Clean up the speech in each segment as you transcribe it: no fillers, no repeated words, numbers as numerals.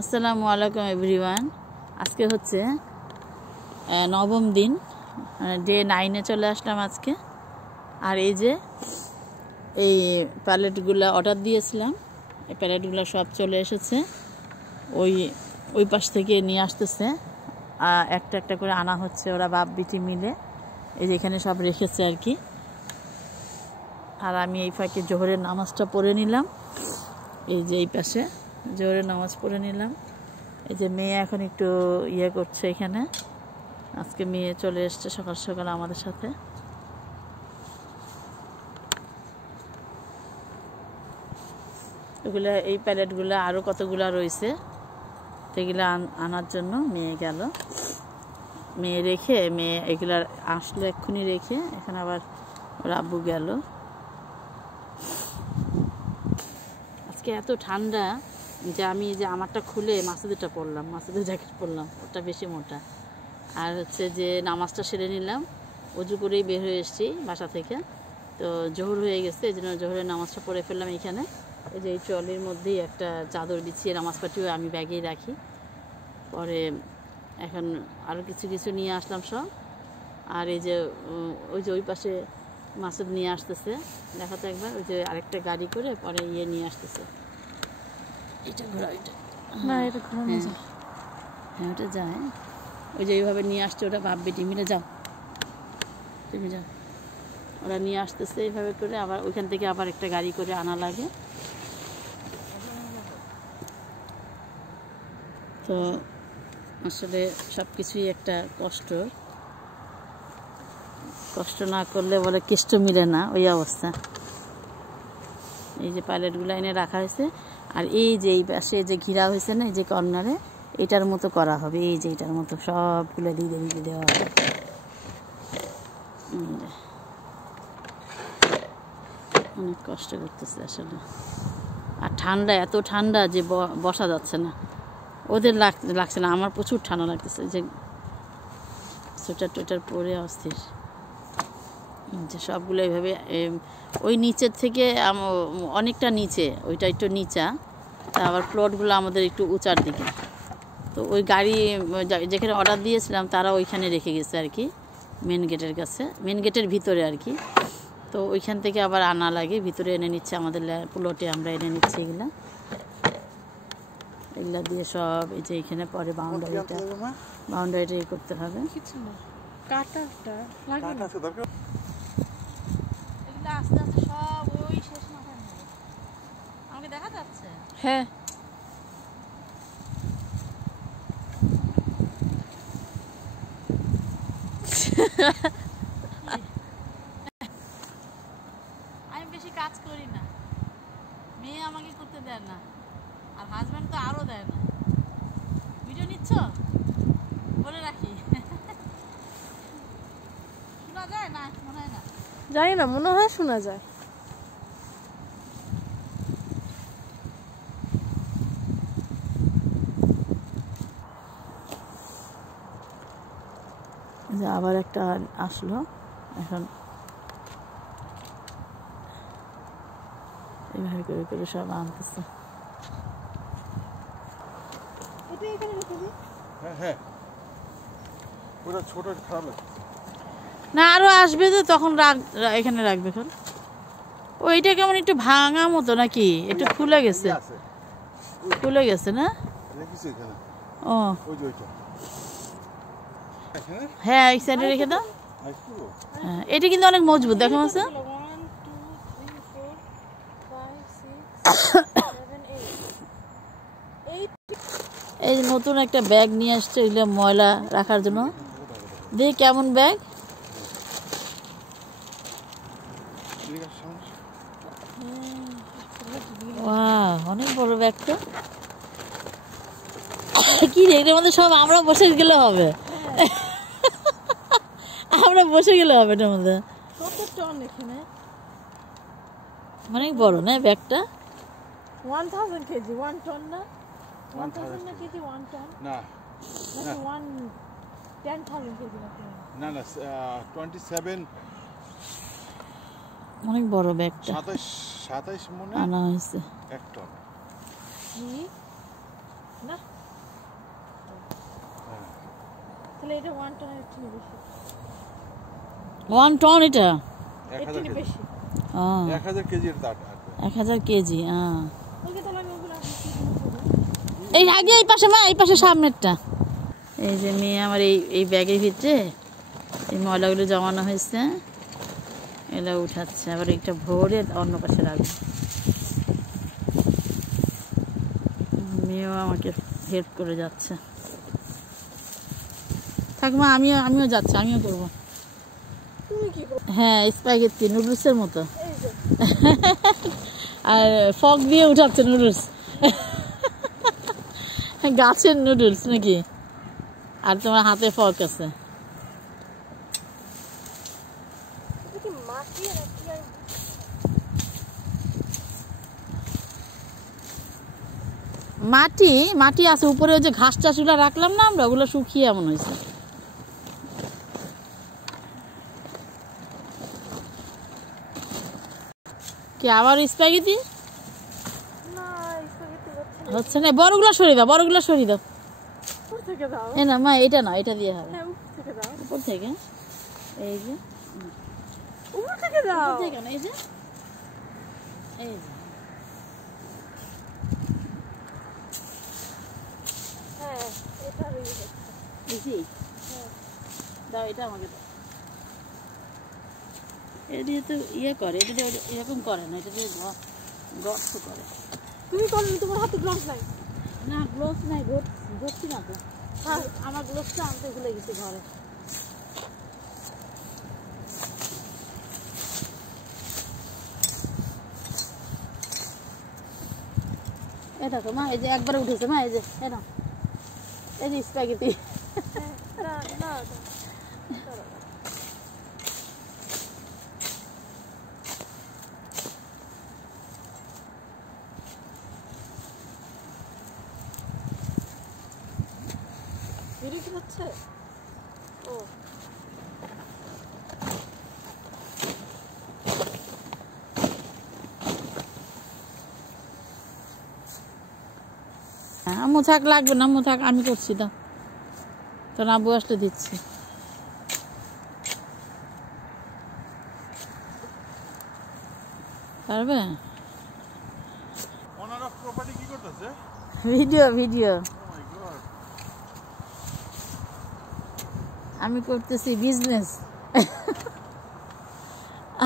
আসসালামু আলাইকুম এভরিওয়ান। আজকে হচ্ছে নবম দিন, ডে 9-এ চলে আসলাম আজকে। আর এই যে এই প্যালেটগুলো অর্ডার দিয়েছিলাম, এই প্যালেটগুলো সব চলে এসেছে। ওই পাশ থেকে নিয়ে আসতেছে, একটা একটা করে আনা হচ্ছে, ওরা বাপ বিটি মিলে এই যে এখানে সব রেখেছে আর কি। আর আমি এই ফাঁকে জোহরের নামাজটা পড়ে নিলাম, এই যে এই পাশে জোহরের নামাজ পড়ে নিলাম। এই যে মেয়ে এখন একটু ইয়ে করছে এখানে, আজকে মেয়ে চলে এসছে সকাল সকাল আমাদের সাথে। এগুলা এই প্যালেটগুলো আরও কতগুলা রয়েছে, সেগুলো আনার জন্য মেয়ে গেল। মেয়ে রেখে মেয়ে এগুলা আসলে এক্ষুনি রেখে এখন আবার ওর আব্বু গেল। আজকে এত ঠান্ডা যে আমি যে আমারটা খুলে মাসুদেরটা পরলাম, মাসুদের জ্যাকেট পরলাম, ওটা বেশি মোটা। আর হচ্ছে যে নামাজটা সেরে নিলাম, অজু করেই বের হয়ে এসেছি বাসা থেকে। তো জোহর হয়ে গেছে, এই জন্য জোহরের নামাজটা পড়ে ফেললাম এখানে। এই যে এই ট্রলির মধ্যেই একটা চাদর বিছিয়ে নামাজ পাঠিয়ে আমি ব্যাগেই রাখি। পরে এখন আরও কিছু কিছু নিয়ে আসলাম সব। আর এই যে ওই পাশে মাসুদ নিয়ে আসতেছে, দেখাতে একবার, ওই যে আরেকটা গাড়ি করে পরে নিয়ে আসতেছে। এটা ঘোরা, ওইটা না, এটা ঘোরানো যায়, হ্যাঁ ওটা যায়। ওই যে এইভাবে নিয়ে আসছে, ওটা বাপ বেটি মিলে যাও, তুমি যাও। ওরা নিয়ে আসতেছে এইভাবে করে, আবার ওইখান থেকে আবার একটা গাড়ি করে আনা লাগে। তো আসলে সব কিছুই একটা কষ্ট না করলে বলে কেষ্ট মিলে না, ওই অবস্থা। এই যে পাইলেটগুলো এনে রাখা হয়েছে, আর এই যে এই পাশে যে ঘিরা হয়েছে না, এই যে কর্নারে, এটার মতো করা হবে। এই যে এটার মতো সবগুলো দিয়ে দেওয়া হবে। অনেক কষ্ট করতেছে আসলে। আর ঠান্ডা, এত ঠান্ডা যে বসা যাচ্ছে না। ওদের লাগছে না, আমার প্রচুর ঠান্ডা লাগতেছে। যে সোয়েটার টোয়েটার পরে অস্থির। যে সবগুলো এইভাবে ওই নিচের থেকে অনেকটা নিচে, ওইটা একটু নিচা, তা আবার প্লটগুলো আমাদের একটু উঁচার দিকে। তো ওই গাড়ি যেখানে অর্ডার দিয়েছিলাম তারা ওইখানে রেখে গেছে আর কি, মেন গেটের কাছে, মেন গেটের ভিতরে আর কি। তো ওইখান থেকে আবার আনা লাগে, ভিতরে এনে নিচ্ছে আমাদের প্লটে, আমরা এনে নিচ্ছি এগুলা দিয়ে সব। এই যে এখানে পরে বাউন্ডারিটা করতে হবে। আস্তে আস্তে সব ওই শেষ মাথায় হবে। আমাকে দেখা যাচ্ছে? হ্যাঁ। আমি বেশি কাজ করি না, মেয়ে আমাকে করতে দেয় না, আর হাজব্যান্ড তো আরো দেয় না। ভিডিও নিচ্ছ বলে রাখি। শোনা যায় না? মনে হয় না, জানি না, মনে হয় শোনা যায়। আবার একটা আসলো এখন, এইভাবে করে করে সব আনতেছে। না আরো আসবে তো, তখন এখানে রাখবে। এখন ওইটা কেমন একটু ভাঙা মতো নাকি, একটু খুলে গেছে না? ও হ্যাঁ, এই সাইডে রেখে দাও। হ্যাঁ, এটা কিন্তু অনেক মজবুত, দেখো মাসা। এই নতুন একটা ব্যাগ নিয়ে আসছে, এগুলো ময়লা রাখার জন্য। দেখি কেমন ব্যাগ। অনেক বড় ব্যাগ তো। কি রে, এটার মধ্যে সব আমরা বসে গেলে হবে, আমরা বসে গেলে হবে এটার মধ্যে। অনেক বড় না ব্যাগটা? 1000 কেজি, 1 টন না? 1000 না কেজি, 1 টন না, 10,000 কেজি না, 27। অনেক বড় ব্যাগটা, 27 মনে আনা হয়েছে, 1 টন না। এটা 1 টনের চেয়ে বেশি। 1 টন এটা? 1000 কেজি বেশি। 1000 কেজি এর দাঁত। 1000 কেজি। ওকে তো লাগে ওগুলো আপনি এই আগে এই পাশে মা, এই পাশে সামনেরটা। এই যে মেয়ে আমার এই ব্যাগের ভিতরে এই ময়লাগুলো জমানো হয়েছে, এগুলো উঠাচ্ছে। আবার একটা ভরে অন্য পাশে রাখবে। মেয়েও আমাকে হেল্প করে যাচ্ছে। থাক মা, আমিও যাচ্ছি, আমিও করবো। তুমি কি করো? হ্যাঁ, স্প্যাগেটি নুডলসের মতো। আর ফক দিয়ে উঠাচ্ছে নুডলস। গাছের নুডলস নাকি? আর তোমার হাতে ফক আছে। মাটি আছে উপরে, ওই যে ঘাস টাসগুলো রাখলাম না আমরা, ওগুলো শুকিয়ে এমন হয়েছে। কি আবার স্প্যাগেটি হচ্ছে না? বড়গুলো সরিয়ে দাও, বড়গুলো সরিয়ে দাও। এ না মা, এটা না, এটা দিয়ে হবে। উপর থেকে এই যে উপর থেকে দাও। কেন? এই যে হ্যাঁ, এটা হয়ে গেছে। দাও, এটা আমাকে দাও। এটা দিয়ে তো ইয়ে করে, এটা দিয়ে এরকম করে না, এটা দিয়ে গর্ত করে। তুমি করো, তোমার হাতে গ্লাভস নাই? না, গ্লোভস নাই, ধরছি না তো। আমার গ্লোভসটা আনতে ভুলে গেছি ঘরে। এটা তো মা, এই যে একবারে উঠেছে মা, এই যে এই যে স্প্যাগেটি। ভিডিও কি হচ্ছে? ও আম্মু থাক, লাগবে না আম্মু থাক, আমি করছি। দাও, তোর আব্বু আসলে দিচ্ছি। পারবে? ওনার অফ প্রপার্টি কি করতেছে? ভিডিও আমি করতেছি বিজনেস।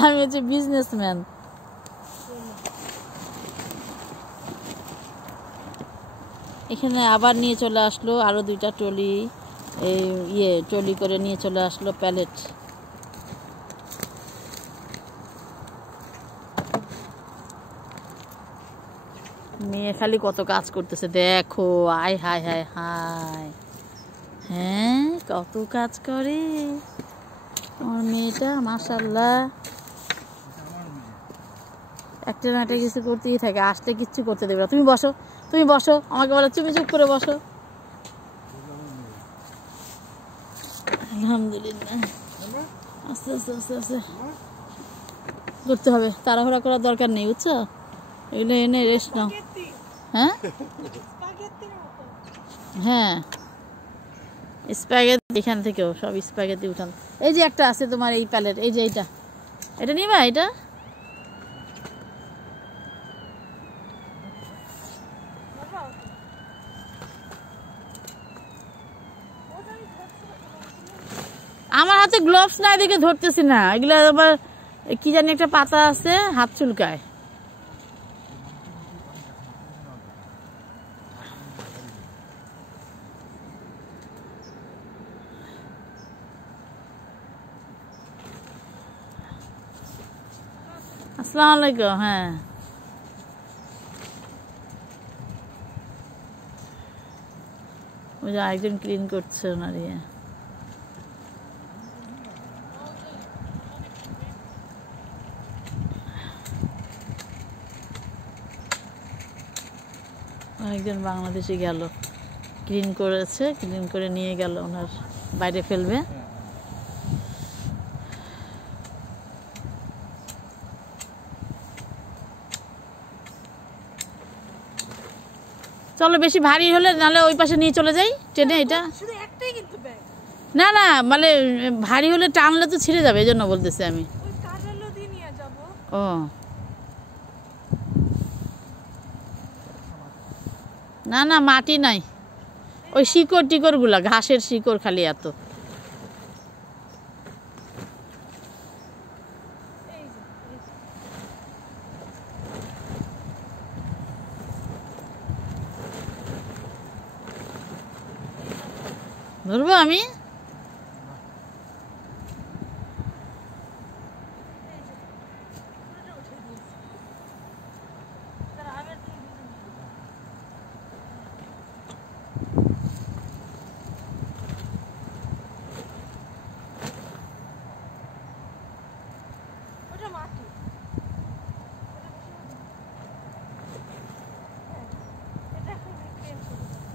আমি হচ্ছে বিজনেসম্যান। এখানে আবার নিয়ে চলে আসলো আরো 2টা ট্রলি, ট্রলি করে নিয়ে চলে আসলো প্যালেট। মেয়ে খালি কত কাজ করতেছে দেখো, আয় হায় হায় হায়। হ্যাঁ, কত কাজ করে আমার মেয়েটা, মাশাআল্লাহ। একটা না একটা কিছু করতেই থাকে, আসতে কিচ্ছু করতে দেবে না। তুমি বসো, আমাকে বলো তুমি চুপ করে বসো। আলহামদুলিল্লাহ, আস্তে আস্তে করতে হবে, তাড়াহুড়া করার দরকার নেই, বুঝছো? এগুলো এনে রেস্ট নাও। হ্যাঁ, স্প্যাগেটি এখান থেকেও সব স্প্যাগেটি উঠান। এই যে একটা আছে তোমার এই প্যালেট, এই যে এটা নিবা? এটা আমার হাতে গ্লোভস নাই দেখে ধরতেছি না। এগুলো আবার কি জানি একটা পাতা আছে, হাত চুলকায়। আসসালামু আলাইকুম। হ্যাঁ, ওই যে একজন ক্লিন করছে ওনার ইয়ে। একজন বাংলাদেশি গেল, ক্লিন করেছে, ক্লিন করে নিয়ে গেল, ওনার বাইরে ফেলবে। চলো, বেশি ভারী হলে নাহলে ওই পাশে নিয়ে চলে যাই ট্রেনে। এটা শুধু একটাই কিন্তু ব্যাগ। না না মানে ভারী হলে টানলে তো ছিঁড়ে যাবে, এই জন্য বলতেছি আমি। ওই কারেলো দিয়ে নিয়ে যাব। ও না না মাটি নাই, ওই শিকড় টিকড় গুলা, ঘাসের শিকড় খালি এত। এই যে ধরবো আমি? ওটা মাটি। এটা এখন ক্রিম করে দাও।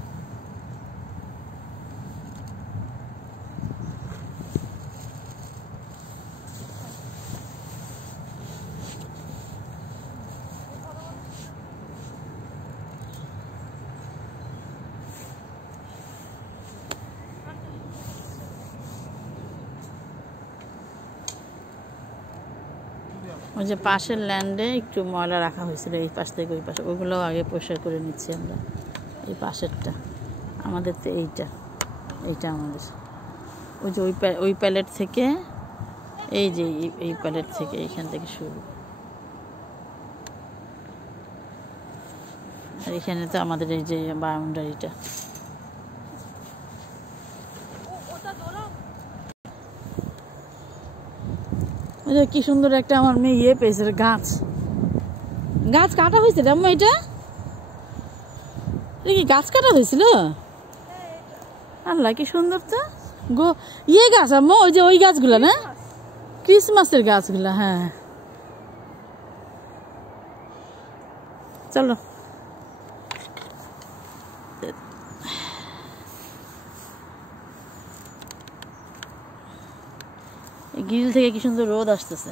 ওই যে পাশের ল্যান্ডে একটু ময়লা রাখা হয়েছিল, এই পাশ থেকে ওই পাশে, ওইগুলোও আগে পরিষ্কার করে নিচ্ছি আমরা। এই পাশেরটা আমাদের, তো এইটা আমাদের। ওই যে ওই প্যালেট থেকে, এই যে এই প্যালেট থেকে, এইখান থেকে শুরু। আর এখানে তো আমাদের এই যে বাউন্ডারিটা। ওটা দৌড়াও। ওই যে কি সুন্দর একটা আমার মেয়ে ইয়ে পেয়েছে, গাছ কাটা হয়েছে রে আম্মা, এটা কি গাছ কাটা হয়েছিল? আল্লাহ কি সুন্দর তো ইয়ে গাছ আম্মা, ওই যে ওই গাছগুলা না, ক্রিসমাসের গাছগুলা। হ্যাঁ চলো। গ্রিল থেকে কি সুন্দর রোদ আসতেছে।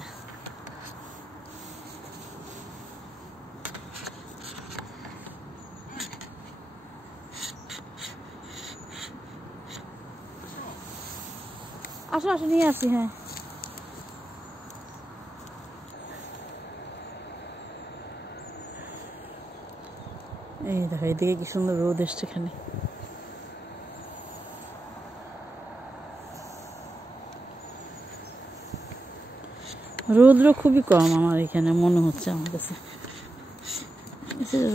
আসো আসো নিয়ে আসি। হ্যাঁ এই দেখো, এদিকে কি সুন্দর রোদ এসছে এখানে। রৌদ্র খুবই কম আমার এখানে মনে হচ্ছে আমার কাছে।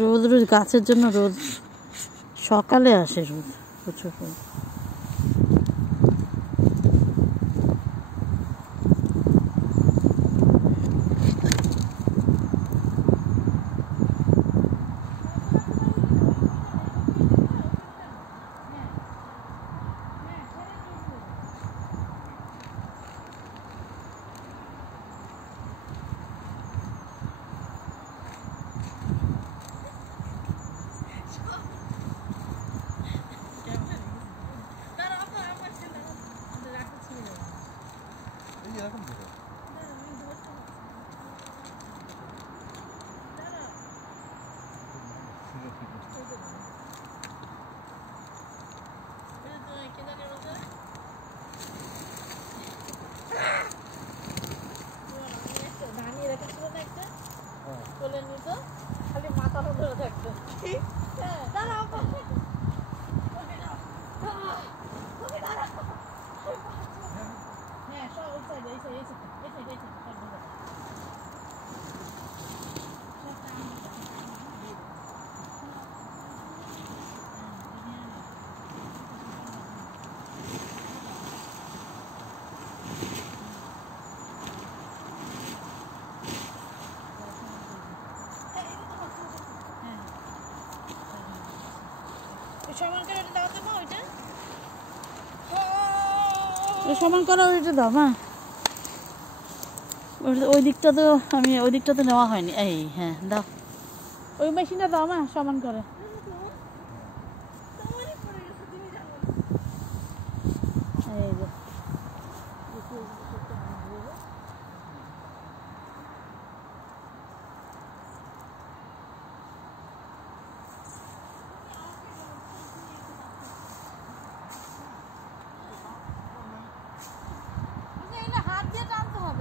রৌদ্র গাছের জন্য রোদ সকালে আসে, রোদ প্রচুর রোদ। এই এরকম ধরে। খালি মাথা ধরে থাকতো। হ্যাঁ সব ওই সাইড, এই সাইড, এই সাইড, এই সাইড, এই সাইড সব ধরে। সমান করে দাও তো মা, ওইটা সমান করো, ওইটা দাও মা। ওই দিকটা তো আমি, ওই দিকটা তো নেওয়া হয়নি। এই হ্যাঁ দাও, ওই মেশিনটা দাও মা, সমান করে। এই যে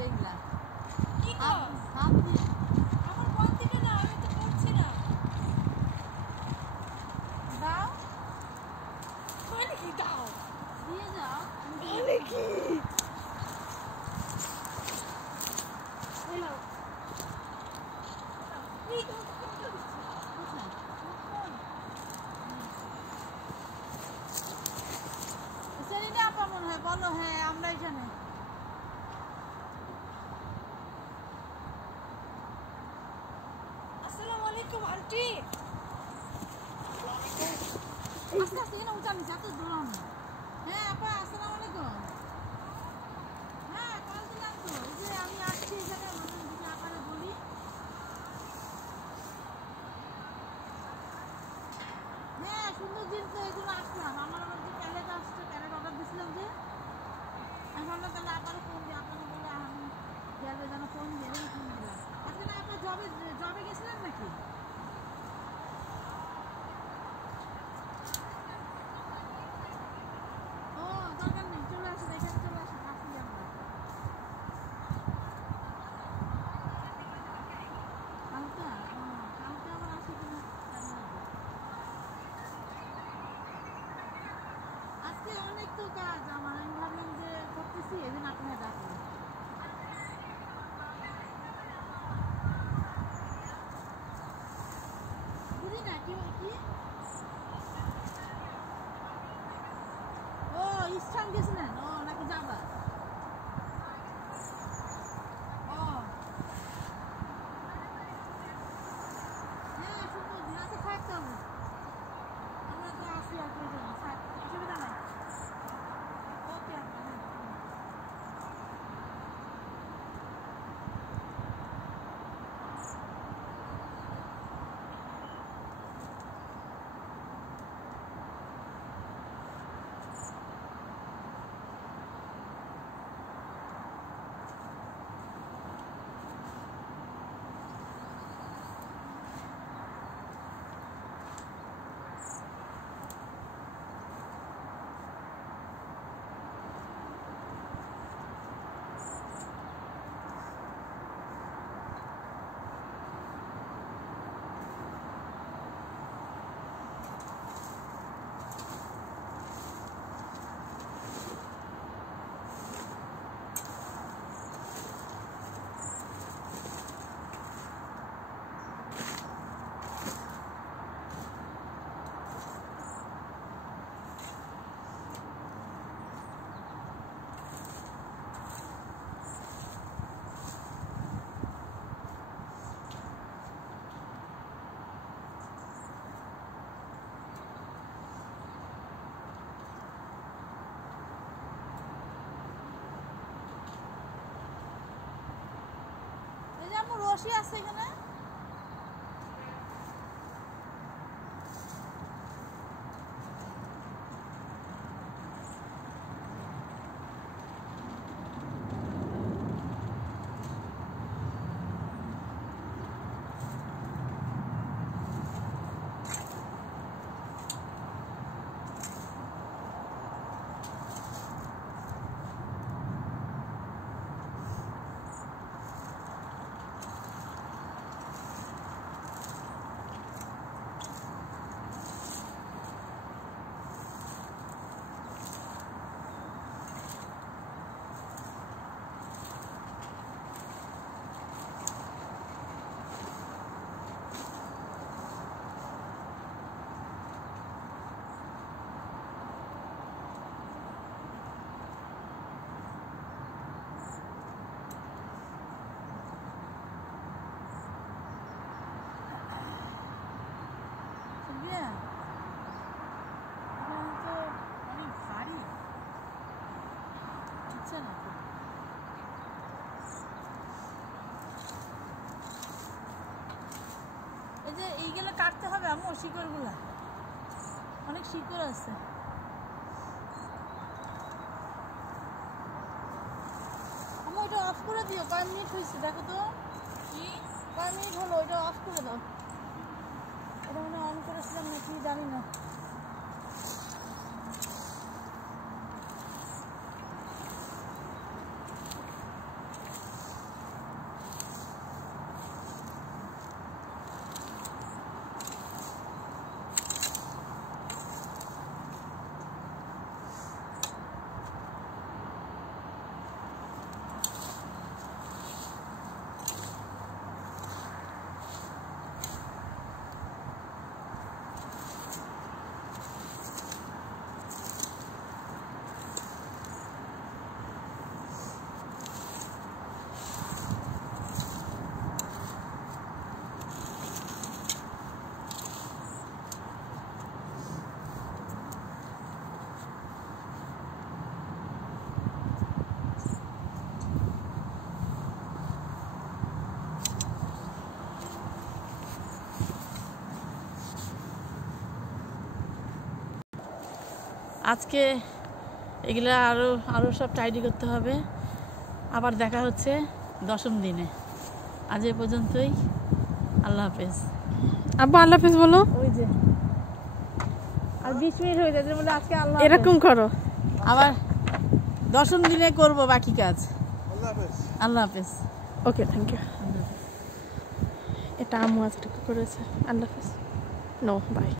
এগুলা কি কর হাত দিয়ে আমার বল থেকে না আমি তো করছি না দাও মানে কি দাও দিয়ে যাও মানে কি হ্যালো এই তো সেলিনা আপা মনে হয় বলো হ্যাঁ আমরা এখানে আসসালামু আলাইকুম আন্টি আস্তে আস্তে এখানে উঁচা নিচে এত দূর হ্যাঁ আপা আসসালামু আলাইকুম হ্যাঁ কল দিলাম তো এই যে আমি আসছি এখানে মানে যদি আপারে বলি হ্যাঁ সুন্দর দিন তো এই জন্য আসলাম আমার আবার যে প্যালেট আসছে প্যালেট অর্ডার দিয়েছিলাম যে আমি ভাবলাম তাহলে আপারে ফোন দিই আপনাকে বলে আমি গেলে যেন ফোন দিয়ে ফোন দিলাম আজকে না আপনার জবে গেছিলেন নাকি ও দরকার নেই চলে আসুন এখানে চলে আসুন আসি আমরা কালকে কালকে আবার আসি কিনা জানি না তো। আজকে অনেক তো কাজ আমার আমি ভাবলাম যে করতেছি এদিন আপনাকে ডাকলাম বুঝি না কি কি ও ইস্টার্ন গেছিলেন ও নাকি যাবা ও হ্যাঁ সুন্দর দিন আছে থাকতে হবে আমরা তো আসি আর প্রয়োজন থাক অসুবিধা নাই ওকে আপনার হ্যাঁ এই যে আমার রশি আছে এখানে শুনবিয়া এখানে তো অনেক ভারী ইচ্ছা না খুব এই যে এইগুলো কাটতে হবে আম্মু শিকড়গুলা অনেক শিকড় আছে আম্মু এটা অফ করে দিও কয় মিনিট হয়েছে দেখো তো কি কয় মিনিট হলো ওইটা অফ করে দাও এটা মানে অন করেছিলাম নাকি জানি না আজকে এগুলা আরও সব টাইডি করতে হবে। আবার দেখা হচ্ছে 10ম দিনে। আজ এ পর্যন্তই। আল্লাহ হাফেজ। আব্বু আল্লাহ হাফেজ বলো। ওই যে আর 20 মিনিট হয়ে যাচ্ছে বলে আজকে আল্লাহ এরকম করো। আবার 10ম দিনে করব বাকি কাজ। আল্লাহ হাফেজ। আল্লাহ হাফেজ। Okay thank you. এটা আম্মু আজকে করেছে। আল্লাহ হাফেজ। No by.